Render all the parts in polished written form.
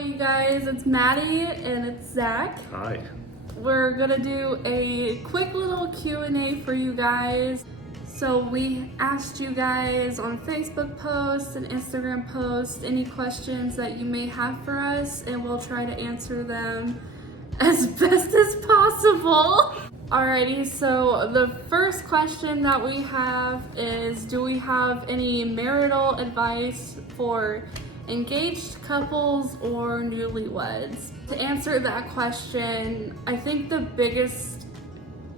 you guys, it's Maddie and it's Zach. Hi. We're gonna do a quick little Q&A for you guys. So we asked you guys on Facebook posts and Instagram posts any questions that you may have for us, and we'll try to answer them as best as possible. Alrighty, so the first question that we have is, do we have any marital advice for engaged couples or newlyweds? To answer that question, I think the biggest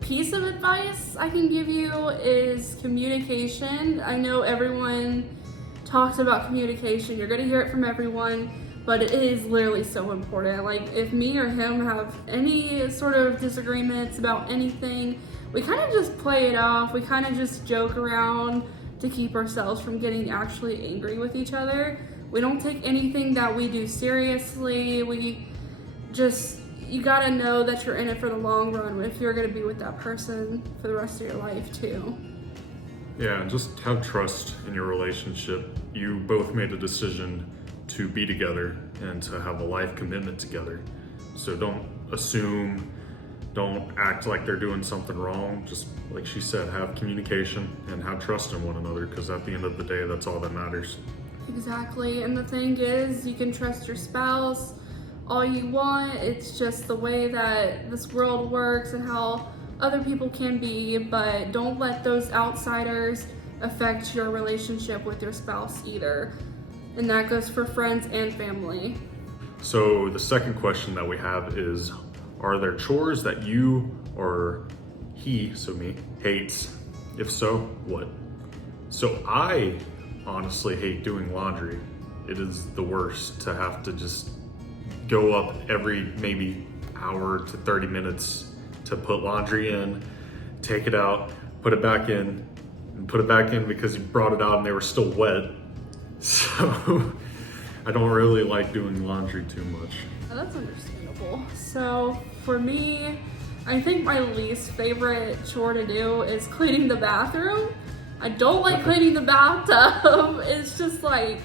piece of advice I can give you is communication. I know everyone talks about communication. You're gonna hear it from everyone, but it is literally so important. Like, if me or him have any sort of disagreements about anything, we kind of just play it off. We kind of just joke around to keep ourselves from getting actually angry with each other. We don't take anything that we do seriously. You gotta know that you're in it for the long run if you're gonna be with that person for the rest of your life too. Yeah, and just have trust in your relationship. You both made a decision to be together and to have a life commitment together. So don't assume, don't act like they're doing something wrong. Just like she said, have communication and have trust in one another, because at the end of the day, that's all that matters. Exactly, and the thing is, you can trust your spouse all you want. It's just the way that this world works and how other people can be, but don't let those outsiders affect your relationship with your spouse either. And that goes for friends and family. So the second question that we have is, are there chores that you or he, so me, hates? If so, what? So I honestly hate doing laundry. It is the worst to have to just go up every maybe hour to 30 minutes to put laundry in, take it out, put it back in, and put it back in because you brought it out and they were still wet. So I don't really like doing laundry too much. Oh, that's understandable. So for me, I think my least favorite chore to do is cleaning the bathroom. I don't like cleaning the bathtub. It's just like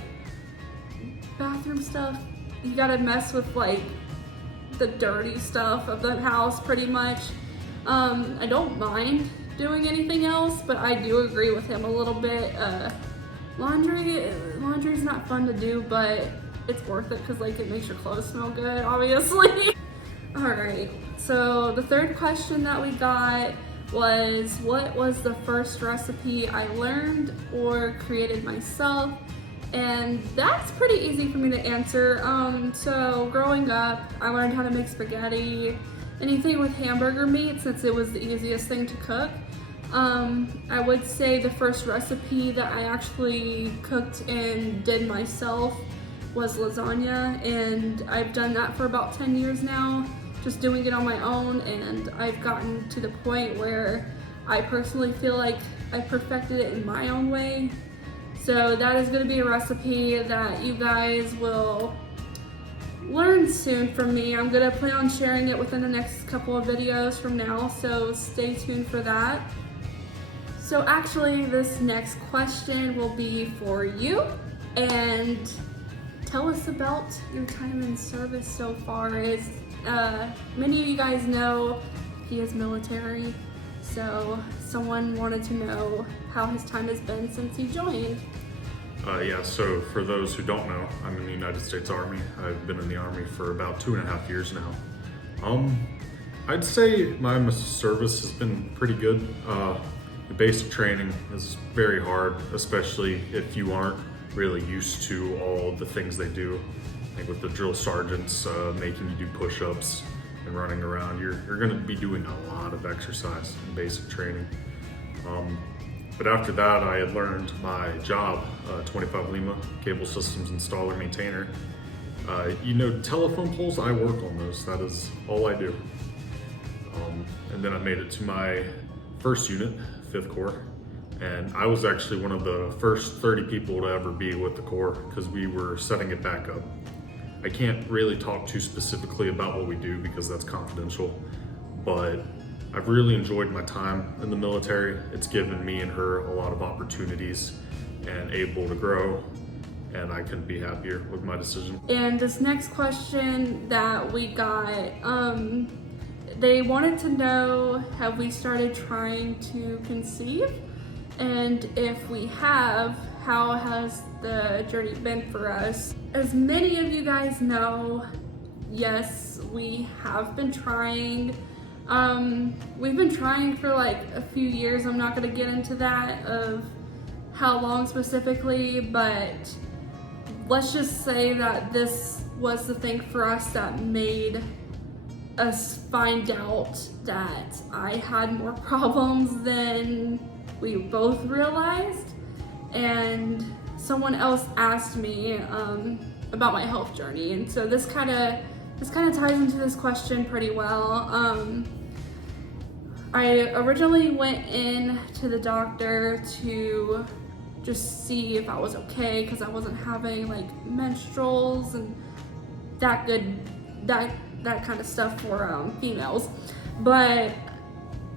bathroom stuff. You gotta mess with like the dirty stuff of the house pretty much. I don't mind doing anything else, but I do agree with him a little bit. Laundry's not fun to do, but it's worth it because like it makes your clothes smell good, obviously. All right, so the third question that we got was, what was the first recipe I learned or created myself? And that's pretty easy for me to answer. So growing up, I learned how to make spaghetti, anything with hamburger meat, since it was the easiest thing to cook. I would say the first recipe that I actually cooked and did myself was lasagna, and I've done that for about 10 years now, just doing it on my own, and I've gotten to the point where I personally feel like I perfected it in my own way. So that is going to be a recipe that you guys will learn soon from me. I'm going to plan on sharing it within the next couple of videos from now, so stay tuned for that. So actually, this next question will be for you, and tell us about your time in service so far. As many of you guys know, he is military, so someone wanted to know how his time has been since he joined. Yeah, so for those who don't know, I'm in the United States Army. I've been in the Army for about 2.5 years now. I'd say my service has been pretty good. The basic training is very hard, especially if you aren't really used to all the things they do. Like with the drill sergeants making you do push-ups and running around, you're gonna be doing a lot of exercise in basic training. But after that, I had learned my job, 25 Lima, cable systems installer maintainer. Telephone poles, I work on those. That is all I do. And then I made it to my first unit, 5th Corps. And I was actually one of the first 30 people to ever be with the Corps because we were setting it back up. I can't really talk too specifically about what we do because that's confidential, but I've really enjoyed my time in the military. It's given me and her a lot of opportunities and able to grow and I couldn't be happier with my decision. And this next question that we got, they wanted to know, have we started trying to conceive? And if we have, how has the journey been for us? As many of you guys know, yes, we have been trying. We've been trying for like a few years. I'm not gonna get into that of how long specifically, but let's just say that this was the thing for us that made us find out that I had more problems than we both realized. And someone else asked me about my health journey, and so this kind of ties into this question pretty well. I originally went in to the doctor to just see if I was okay, because I wasn't having like menstruals and that kind of stuff for females. But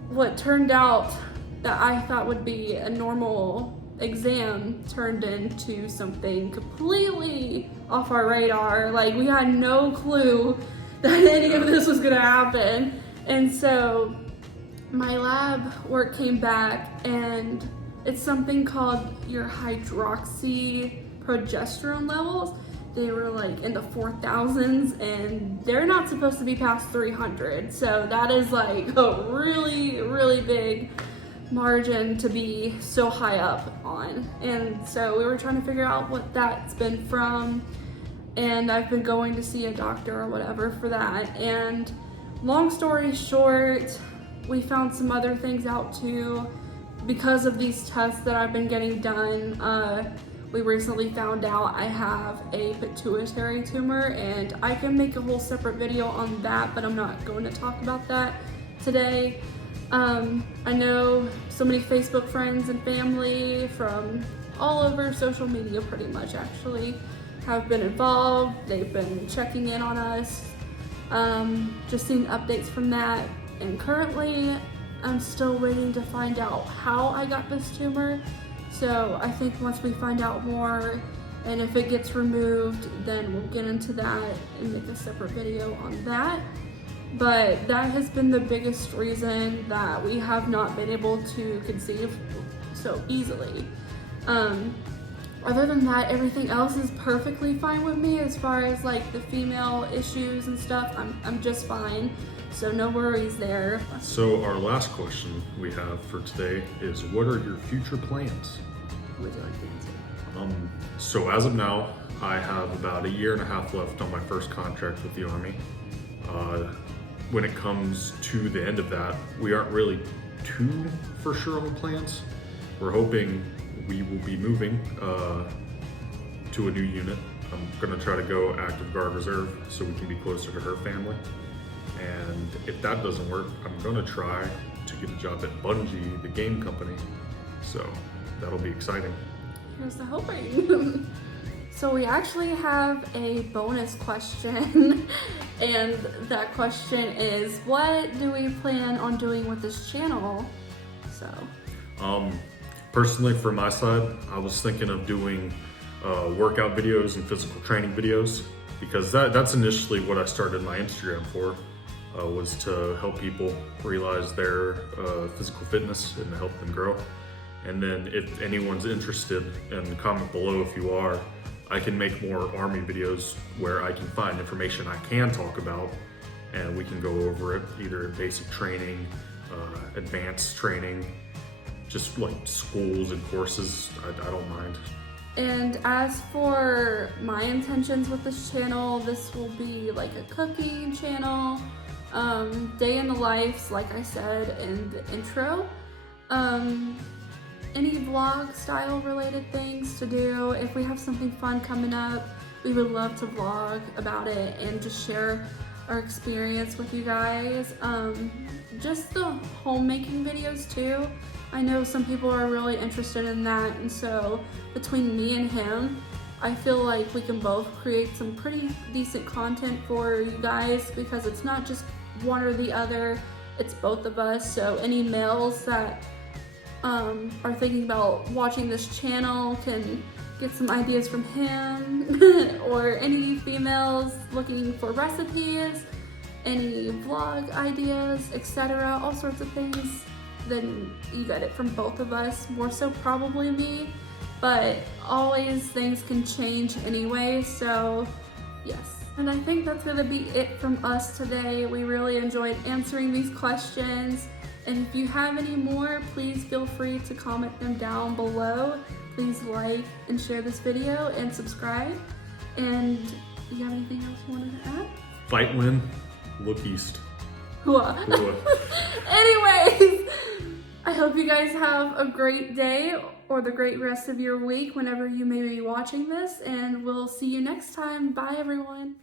what turned out that I thought would be a normal exam turned into something completely off our radar. Like, we had no clue that any of this was gonna happen. And so my lab work came back, and it's something called your hydroxyprogesterone levels. They were like in the 4,000s, and they're not supposed to be past 300. So that is like a really, really big margin to be so high up on. And so we were trying to figure out what that's been from, and I've been going to see a doctor or whatever for that. And long story short, we found some other things out too because of these tests that I've been getting done. We recently found out I have a pituitary tumor, and I can make a whole separate video on that, but I'm not going to talk about that today. I know so many Facebook friends and family from all over social media pretty much actually have been involved. They've been checking in on us, just seeing updates from that. And currently I'm still waiting to find out how I got this tumor. So I think once we find out more, and if it gets removed, then we'll get into that and make a separate video on that. But that has been the biggest reason that we have not been able to conceive so easily. Other than that, everything else is perfectly fine with me as far as like the female issues and stuff. I'm just fine, so no worries there. So our last question we have for today is, what are your future plans? Would you like to answer? So as of now, I have about 1.5 years left on my first contract with the Army. When it comes to the end of that, we aren't really too for sure on plans. We're hoping we will be moving to a new unit. I'm gonna try to go active guard reserve so we can be closer to her family. And if that doesn't work, I'm gonna try to get a job at Bungie, the game company. So that'll be exciting. Here's the hoping. So we actually have a bonus question, and that question is, what do we plan on doing with this channel? So personally, for my side, I was thinking of doing workout videos and physical training videos, because that's initially what I started my Instagram for, was to help people realize their physical fitness and to help them grow. And then if anyone's interested, and comment below if you are, I can make more Army videos where I can find information I can talk about, and we can go over it, either basic training, advanced training, just like schools and courses. I don't mind. And as for my intentions with this channel, this will be like a cooking channel, day in the lives, like I said in the intro. Any vlog style related things to do. If we have something fun coming up, we would love to vlog about it and just share our experience with you guys. Just the homemaking videos too. I know some people are really interested in that, and so between me and him, I feel like we can both create some pretty decent content for you guys, because it's not just one or the other, it's both of us. So any males that are thinking about watching this channel can get some ideas from him or any females looking for recipes, any vlog ideas, etc., all sorts of things, then you get it from both of us, more so probably me, but always things can change anyway, so yes. And I think that's gonna be it from us today. We really enjoyed answering these questions. And if you have any more, please feel free to comment them down below. Please like and share this video and subscribe. And you have anything else you wanted to add? Fight win, look east. What? Anyways, I hope you guys have a great day or the great rest of your week whenever you may be watching this. And we'll see you next time. Bye, everyone.